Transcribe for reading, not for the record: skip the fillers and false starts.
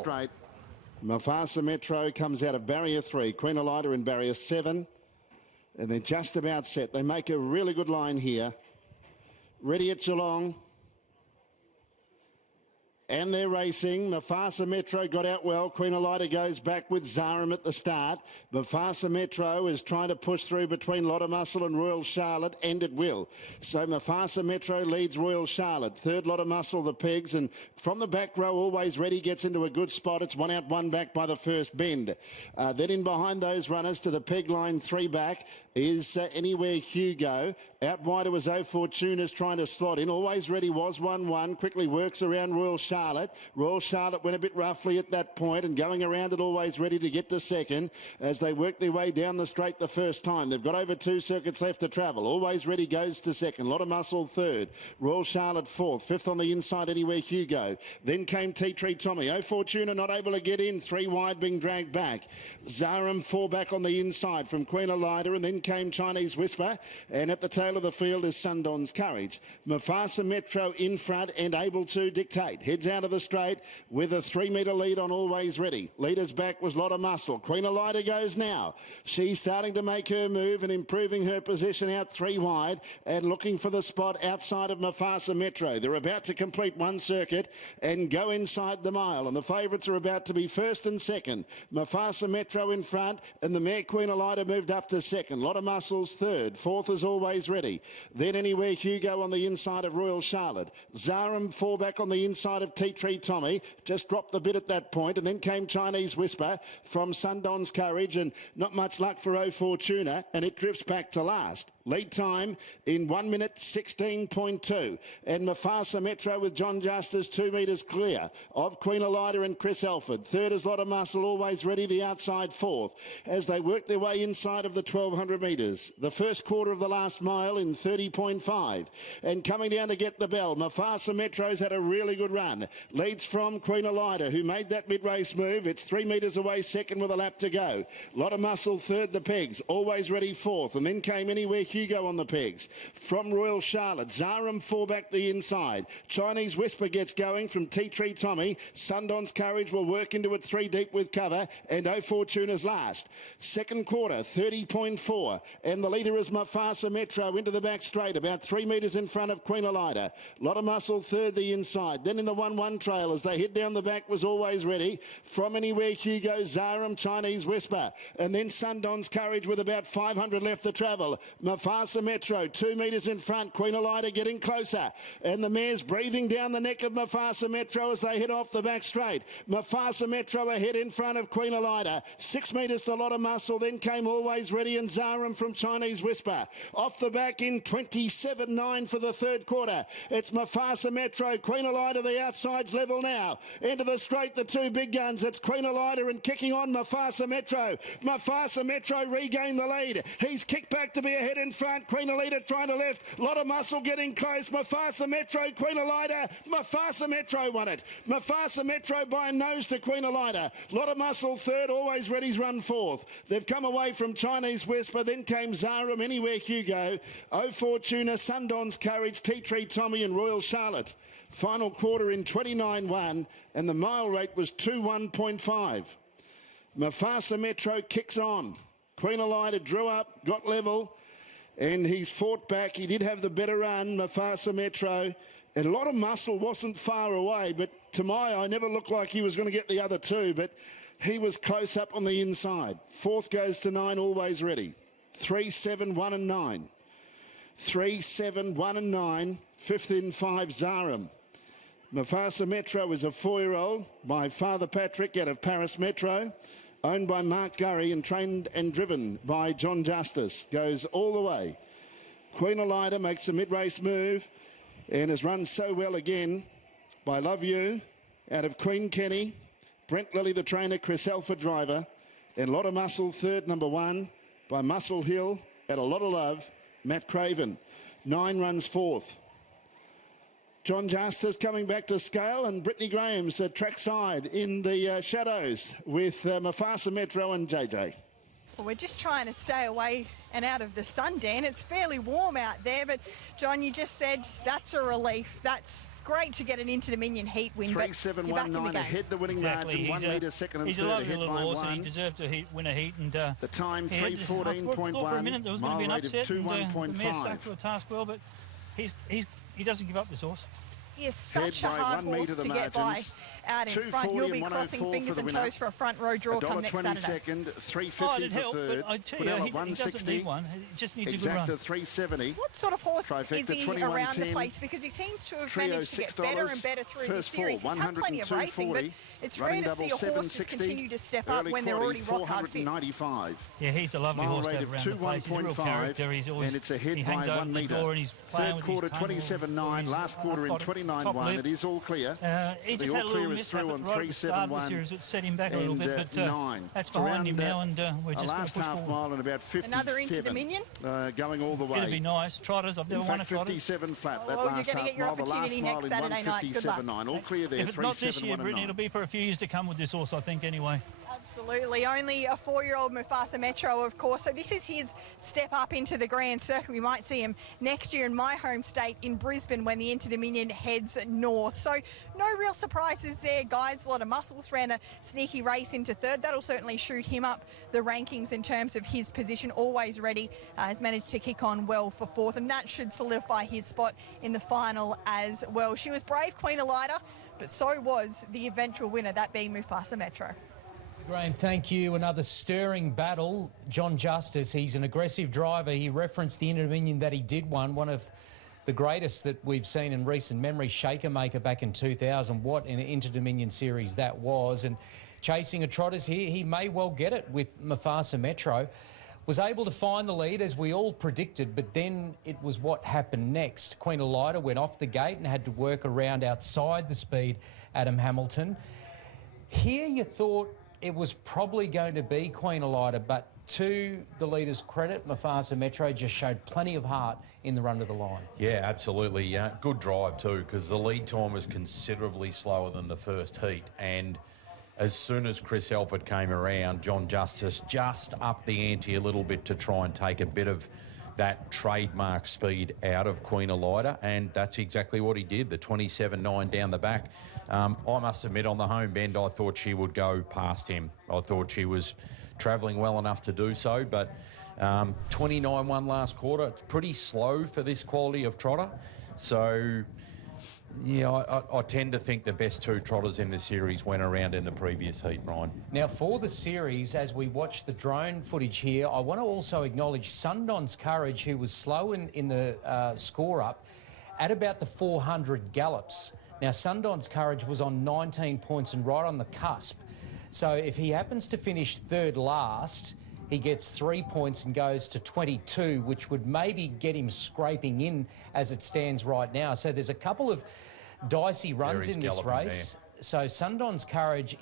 straight. Mufasa Metro comes out of barrier 3. Queen Elida in barrier 7. And they're just about set. They make a really good line here. Ready at Geelong. And they're racing. Mufasa Metro got out well. Queen Elida goes back with Zarum at the start. Mufasa Metro is trying to push through between Lotta Muscle and Royal Charlotte, and it will. So Mufasa Metro leads Royal Charlotte. Third, Lotta Muscle, the Pigs. And from the back row, Always Ready gets into a good spot. It's 1 out, 1 back by the first bend. Then in behind those runners to the peg line, 3 back, is Anywhere Hugo. Out wider was O Fortuna's trying to slot in. Always Ready was 1-1. Quickly works around Royal Charlotte. Royal Charlotte went a bit roughly at that point and going around it, Always Ready to get to second as they work their way down the straight the first time. They've got over 2 circuits left to travel. Always Ready goes to second. Lotta Muscle third. Royal Charlotte fourth. Fifth on the inside, Anywhere Hugo. Then came Tea Tree Tommy. O Fortuna not able to get in. 3 wide being dragged back. Zarum 4 back on the inside from Queen Elida, and then came Chinese Whisper. And at the tail of the field is Sundon's Courage. Mufasa Metro in front and able to dictate. Heads out of the straight with a 3 metre lead on Always Ready. Leaders back was Lotta Muscle. Queen Elida goes now. She's starting to make her move and improving her position out 3 wide and looking for the spot outside of Mufasa Metro. They're about to complete 1 circuit and go inside the mile, and the favourites are about to be first and second. Mufasa Metro in front, and the mare Queen Elida moved up to second. Lotta Muscle's third. Fourth is Always Ready. Then Anywhere Hugo on the inside of Royal Charlotte. Zarum 4 back on the inside of Tea Tree Tommy, just dropped the bit at that point, and then came Chinese Whisper from Sundon's Courage, and not much luck for O Fortuna, and it drifts back to last. Lead time in 1 minute 16.2, and Mufasa Metro with John Justice 2 metres clear of Queen Elida and Chris Alford. Third is Lotta Muscle, Always Ready, the outside fourth, as they work their way inside of the 1200 metres. The first quarter of the last mile in 30.5, and coming down to get the bell, Mufasa Metro's had a really good run. Leads from Queen Elida, who made that mid-race move. It's 3 metres away second with a lap to go. Lotta Muscle third, the Pegs. Always Ready fourth, and then came Anywhere Hugo on the pegs. From Royal Charlotte, Zarum 4 back the inside. Chinese Whisper gets going from Tea Tree Tommy. Sundon's Courage will work into it 3 deep with cover, and O Fortuna's last. Second quarter, 30.4, and the leader is Mufasa Metro into the back straight, about 3 metres in front of Queen Elida. Lotta Muscle third the inside. Then in the 1-1 trail as they head down the back was Always Ready. From Anywhere Hugo, Zarum, Chinese Whisper, and then Sundon's Courage with about 500 left to travel. Mufasa Metro 2 metres in front. Queen Elida getting closer, and the mare's breathing down the neck of Mufasa Metro as they head off the back straight. Mufasa Metro ahead in front of Queen Elida. 6 metres to Lotta Muscle. Then came Always Ready and Zarum from Chinese Whisper. Off the back in 27.9 for the third quarter. It's Mufasa Metro. Queen Elida, the outside's level now. Into the straight, the 2 big guns. It's Queen Elida and kicking on Mufasa Metro. Mufasa Metro regained the lead. He's kicked back to be ahead in front. Queen Elida trying to left. Lotta Muscle getting close. Mufasa Metro, Queen Elida. Mufasa Metro won it. Mufasa Metro by a nose to Queen Elida. Lotta Muscle third. Always Ready's run fourth. They've come away from Chinese Whisper. Then came Zarum, Anywhere Hugo, O Fortuna, Sundon's Courage, Tea Tree Tommy and Royal Charlotte. Final quarter in 29.1, and the mile rate was 2:1.5. Mufasa Metro kicks on. Queen Elida drew up, got level, and he's fought back. He did have the better run, Mufasa Metro. And a lot of muscle wasn't far away, but to my eye, never looked like he was going to get the other 2, but he was close up on the inside. Fourth goes to 9, Always Ready. 3, 7, 1 and 9. 3, 7, 1 and 9. Fifth in 5, Zarum. Mufasa Metro is a 4-year-old by Father Patrick out of Paris Metro, owned by Mark Gurry and trained and driven by John Justice. Goes all the way. Queen Elida makes a mid-race move and has run so well again by Love You out of Queen Kenny, Brent Lilly the trainer, Chris Alford driver, and Lotta Muscle third, number 1 by Muscle Hill at A Lot of Love, Matt Craven. 9 runs fourth. John Justice coming back to scale, and Brittany Graham's trackside in the shadows with Mufasa Metro and JJ. Well, we're just trying to stay away and out of the sun, Dan. It's fairly warm out there, but John, you just said that's a relief. That's great to get an Inter-Dominion heat win. 3-7-1-9 ahead the winning margin, 1 metre second and he's third a lovely ahead little by horse, 1. and he deserved to win a heat. And the time 3:14.1. For a minute there was going to be an upset. The mare 2:1.5. stuck to a task well, but he doesn't give up, this horse. He is such a Head by hard 1 horse metre to the get by margins. out in front. You'll be 2:40 and crossing 1:04 fingers for the and winner. toes for a front row draw come next $1.20 Saturday. second, Oh, $3.50 it'd for help, third. but I tell you, Quinella, he doesn't need one. He just needs a good run. Exacta $3.70. What sort of horse Trifecta, is he 21.10. around the place? Because he seems to have Trio managed to get better and better through the First series. four, He's had plenty of racing, but it's rare to see a horse just continue to step up when they're already rock hard fit. 495. Yeah, he's a lovely Mile horse to rate have of around the place. He's a real 2:1.5, character. He's always, and it's ahead he by hangs 1 over the metre. door and he's playing Third with quarter his tongue 27.9, last quarter in top 29.1. lip. It is all clear. He The just had a all little clear is mishap through at on right at the start of the 3.71 series. It set him back a little and bit, but 9. that's It's behind around him now, and we're a just going to last push half forward. mile and about 57. Another Inter-Dominion? Going all the way. It'd be nice. Trotters, I've never In won fact, a trotter. 57 flat, that Oh, you're last going to half get your mile. The last opportunity mile next in Saturday night. Good luck. 1:57.9. All clear there, If it's not this year, 3-7-1 and Brittany, 9. it'll be for a few years to come with this horse, I think, anyway. Absolutely. Only a 4-year-old Mufasa Metro, of course. So this is his step up into the Grand Circuit. We might see him next year in my home state in Brisbane when the Inter-Dominion heads north. So no real surprises there, guys. A lot of muscles. Ran a sneaky race into third. That'll certainly shoot him up the rankings in terms of his position. Always ready. Has managed to kick on well for fourth, and that should solidify his spot in the final as well. She was brave, Queen Elida, but so was the eventual winner, that being Mufasa Metro. Graham, thank you. Another stirring battle. John Justice, he's an aggressive driver. He referenced the Inter-Dominion that he did won, one of the greatest that we've seen in recent memory, Shaker Maker back in 2000. What an Inter-Dominion series that was. And chasing a trotters here, he may well get it with Mufasa Metro. Was able to find the lead as we all predicted, but then it was what happened next. Queen Elida went off the gate and had to work around outside the speed Adam Hamilton. Here you thought it was probably going to be Queen Elida, but to the leader's credit, Mufasa Metro just showed plenty of heart in the run to the line. Yeah, absolutely. Good drive too, because the lead time was considerably slower than the first heat. And as soon as Chris Elford came around, John Justice just upped the ante a little bit to try and take a bit of that trademark speed out of Queen Elida, and that's exactly what he did, the 27.9 down the back. I must admit, on the home bend, I thought she would go past him. I thought she was travelling well enough to do so, but 29.1 last quarter, it's pretty slow for this quality of trotter. So, yeah, I tend to think the best two trotters in the series went around in the previous heat, Brian. Now, for the series, as we watch the drone footage here, I want to also acknowledge Sundon's Courage, who was slow in the score-up at about the 400 gallops. Now, Sundon's Courage was on 19 points and right on the cusp. So if he happens to finish third last, he gets 3 points and goes to 22, which would maybe get him scraping in as it stands right now. So there's a couple of dicey runs in this race. So Sundon's Courage